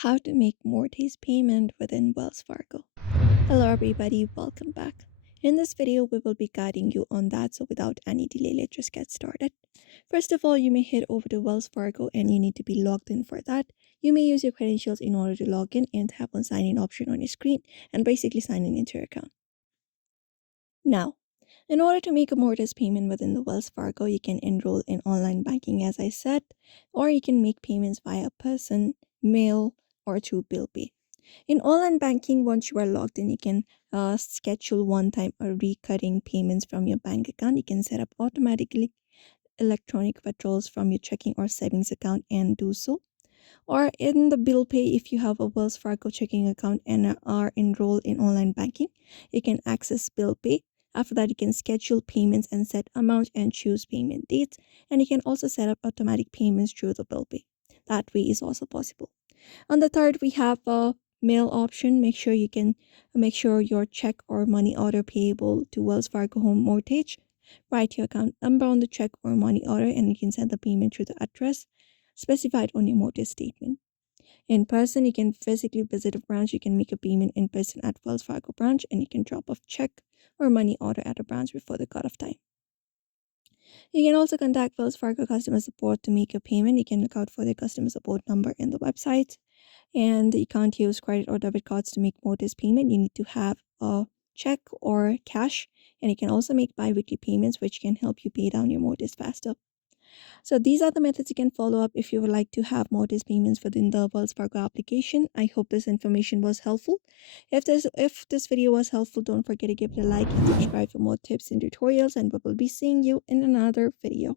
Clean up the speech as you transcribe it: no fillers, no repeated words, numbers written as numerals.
How to make mortgage payment within Wells Fargo. Hello everybody, welcome back. In this video, we will be guiding you on that, so without any delay, let's just get started. First of all, you may head over to Wells Fargo and you need to be logged in for that. You may use your credentials in order to log in and tap on sign in option on your screen and basically sign in into your account. Now, in order to make a mortgage payment within the Wells Fargo, you can enroll in online banking as I said, or you can make payments via person, mail, or through bill pay. In online banking, once you are logged in, you can schedule one-time or recurring payments from your bank account. You can set up automatically electronic withdrawals from your checking or savings account and do so. Or in the bill pay, if you have a Wells Fargo checking account and are enrolled in online banking, you can access bill pay. After that, you can schedule payments and set amount and choose payment dates. And you can also set up automatic payments through the bill pay. That way is also possible. On the third, we have a mail option. Make sure your check or money order payable to Wells Fargo Home Mortgage. Write your account number on the check or money order, and you can send the payment through the address specified on your mortgage statement. In person, you can physically visit a branch. You can make a payment in person at Wells Fargo branch, and you can drop off check or money order at a branch before the cutoff time. You can also contact Wells Fargo customer support to make a payment. You can look out for the customer support number in the website. And you can't use credit or debit cards to make mortgage payment. You need to have a check or cash, and you can also make bi-weekly payments, which can help you pay down your mortgage faster. So these are the methods you can follow up if you would like to have mortgage payments within the Wells Fargo application. I hope this information was helpful. If this video was helpful, don't forget to give it a like and subscribe for more tips and tutorials, and we will be seeing you in another video.